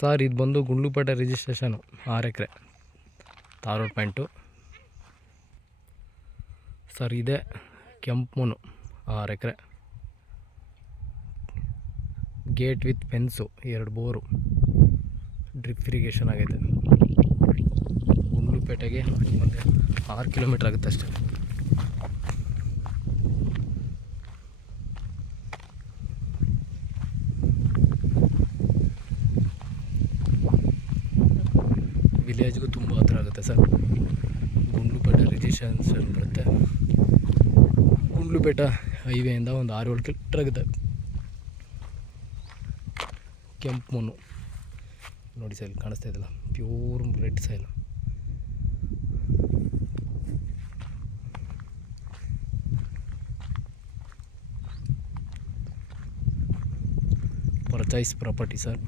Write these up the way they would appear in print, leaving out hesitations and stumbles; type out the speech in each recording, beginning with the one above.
Sir ಇದು ಬಂದು Gundlupet registration 6 acre tar road point sir. ಇದೆ ಕೆಂಪುಮಣ್ಣು 6 acre, gate with fence, 2 bore, drip irrigation ಆಗೈತೆ. ಗುಂಡ್ಲುಪೇಟೆಗೆ ಒಂದು 6 ಕಿಲೋಮೀಟ್ರ್ ಆಗುತ್ತೆ ಅಷ್ಟೇ. ವಿಲೇಜ್ಗೂ ತುಂಬ ಹತ್ರ ಆಗುತ್ತೆ ಸರ್. ಗುಂಡ್ಲುಪೇಟೆ ರಿಜಿಸ್ಟ್ರೇಷನ್ ಬರುತ್ತೆ. ಗುಂಡ್ಲುಪೇಟೆ ಹೈವೇಯಿಂದ ಒಂದು 6-7 ಕಿಲೋಮೀಟ್ರ್ ಆಗುತ್ತೆ. ಕೆಂಪು ಮಣ್ಣು ನೋಡಿ ಸರ್, ಇಲ್ಲಿ ಕಾಣಿಸ್ತಾ ಇದೆಯಲ್ಲ, pure red sale. Purchase property sir.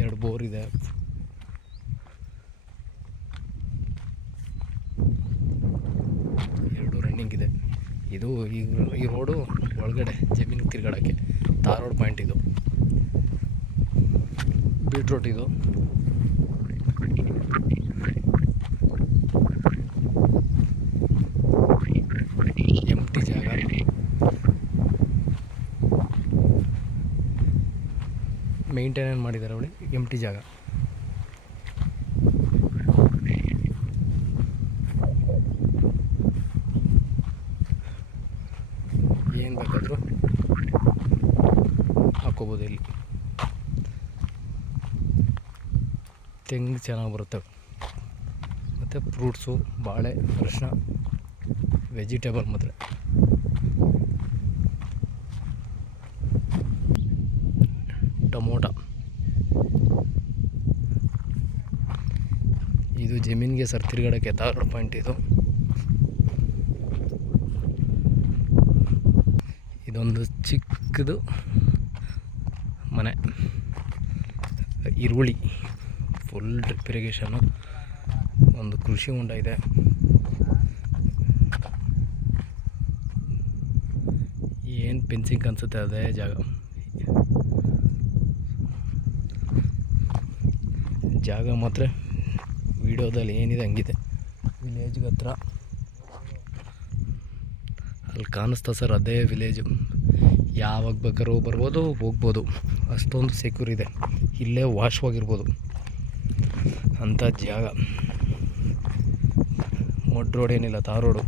2 bore ಇದೆ. ರನ್ನಿಂಗ್ ಇದೆ. ಇದು ಈ ರೋಡು ಒಳಗಡೆ ಜಮೀನು ತಿರ್ಗಾಡೋಕ್ಕೆ ತಾರೋಡ್ ಪಾಯಿಂಟ್. ಇದು ಬೀಟ್ರೋಟ್. ಇದು ಎಂಟಿ ಜಾಗ. ಮೇಂಟೈನ್ ಮಾಡಿದ್ದಾರೆ ಅವಳಿ, ಎಂಟಿ ಜಾಗ. ಏನು ಬೇಕಾದರೂ ಹಾಕ್ಕೋಬೋದು. ಇಲ್ಲಿ ತೆಂಗು ಚೆನ್ನಾಗಿ ಬರುತ್ತೆ, ಮತ್ತು ಫ್ರೂಟ್ಸು, ಬಾಳೆ, ಅರಿಶಿನ, ವೆಜಿಟೇಬಲ್ ಮಾತ್ರ. ಟೊಮೊಟೊ. ಇದು ಜಮೀನಿಗೆ ಸರ್ ತಿರುಗಾಡೋಕ್ಕೆ ತಾರೋಡ್ ಪಾಯಿಂಟ್. ಇದೊಂದು ಚಿಕ್ಕದು ಮನೆ. ಈರುಳ್ಳಿ ಫುಲ್ ಡ್ರಿಪ್ ಇರಿಗೇಷನ್ನು. ಒಂದು ಕೃಷಿ ಹೊಂಡ ಇದೆ. ಏನು ಫೆನ್ಸಿಂಗ್ ಅನಿಸುತ್ತೆ ಅದೇ ಜಾಗ ಮಾತ್ರ ವಿಡಿಯೋದಲ್ಲಿ ಏನಿದೆ ಹಂಗಿದೆ. ವಿಲೇಜ್ಗೆ ಹತ್ರ ಅಲ್ಲಿ ಕಾಣಿಸ್ತಾ ಸರ್, ಅದೇ ವಿಲೇಜು. ಯಾವಾಗ ಬೇಕಾದ್ರೂ ಬರ್ಬೋದು, ಹೋಗ್ಬೋದು. ಅಷ್ಟೊಂದು ಸೆಕ್ಯೂರ್ ಇದೆ. ಇಲ್ಲೇ ವಾಶವಾಗಿರ್ಬೋದು ಅಂಥ ಜಾಗ. ಮಡ್ ರೋಡ್ ಏನಿಲ್ಲ, ತಾರೋಡು.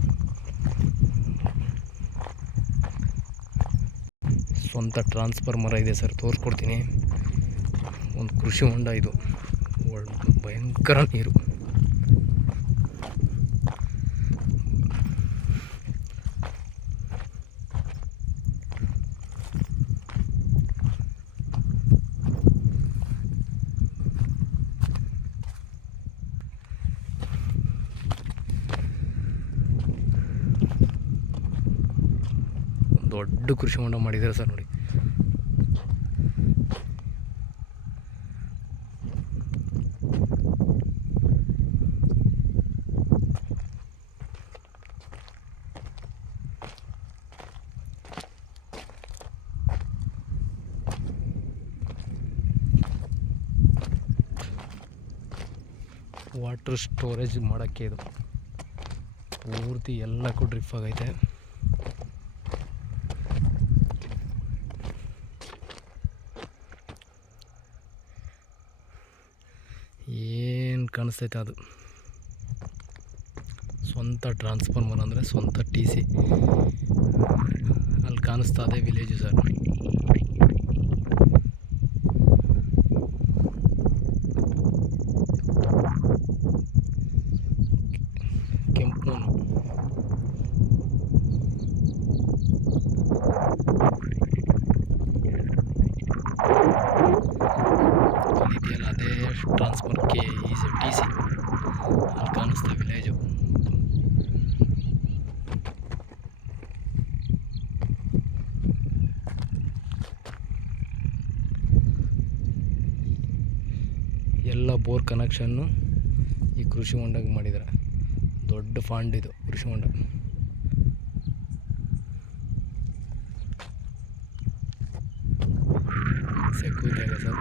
ಸ್ವಂತ ಟ್ರಾನ್ಸ್ಫಾರ್ಮರ್ ಇದೆ ಸರ್, ತೋರಿಸ್ಕೊಡ್ತೀನಿ. ಒಂದು ಕೃಷಿ ಹೊಂಡ. ಇದು ಭಯಂಕರ ನೀರು. ದೊಡ್ಡ ಕೃಷಿ ಹೊಂಡ ಮಾಡಿದ್ದಾರೆ ಸರ್ ನೋಡಿ. ವಾಟರ್ ಸ್ಟೋರೇಜ್ ಮಾಡೋಕ್ಕೆ ಇದು ಪೂರ್ತಿ ಎಲ್ಲಕ್ಕೂ ಡ್ರಿಪ್ ಆಗೈತೆ. ಏನು ಕಾಣಿಸ್ತೈತೆ ಅದು ಸ್ವಂತ ಟ್ರಾನ್ಸ್ಫಾರ್ಮರ್, ಅಂದರೆ ಸ್ವಂತ TC. ಅಲ್ಲಿ ಕಾಣಿಸ್ತಾ ಇದೆ ವಿಲೇಜು ಸರ್. ಕೆಂಪು ಇದೆಯಲ್ಲ, ಅದೇ ಟ್ರಾನ್ಸ್ಫಾರ್ಮರ್ಗೆ TC. ಅಲ್ಲಿ ಕಾಣಿಸ್ತಾ ವಿಲೇಜು. ಎಲ್ಲ ಬೋರ್ ಕನೆಕ್ಷನ್ನು ಈ ಕೃಷಿ ಹೊಂಡಕ್ಕೆ ಮಾಡಿದ್ದಾರೆ. ದೊಡ್ಡ ಫಾಂಡ್ ಇದು ಕೃಷಿ ಹೊಂಡ. ಸೆಕ್ಯೂರ್ ಸೆಕ್ಯೂರಿಟಿ ಆಗಿದೆ ಸರ್.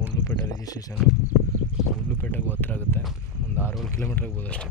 ಗುಂಡ್ಲುಪೇಟೆ ರಿಜಿಸ್ಟ್ರೇಷನು. ಗುಂಡ್ಲುಪೇಟೆಗೂ ಹತ್ರ ಆಗುತ್ತೆ, ಒಂದು 6-7 ಕಿಲೋಮೀಟ್ರ್ ಆಗ್ಬೋದು ಅಷ್ಟೇ.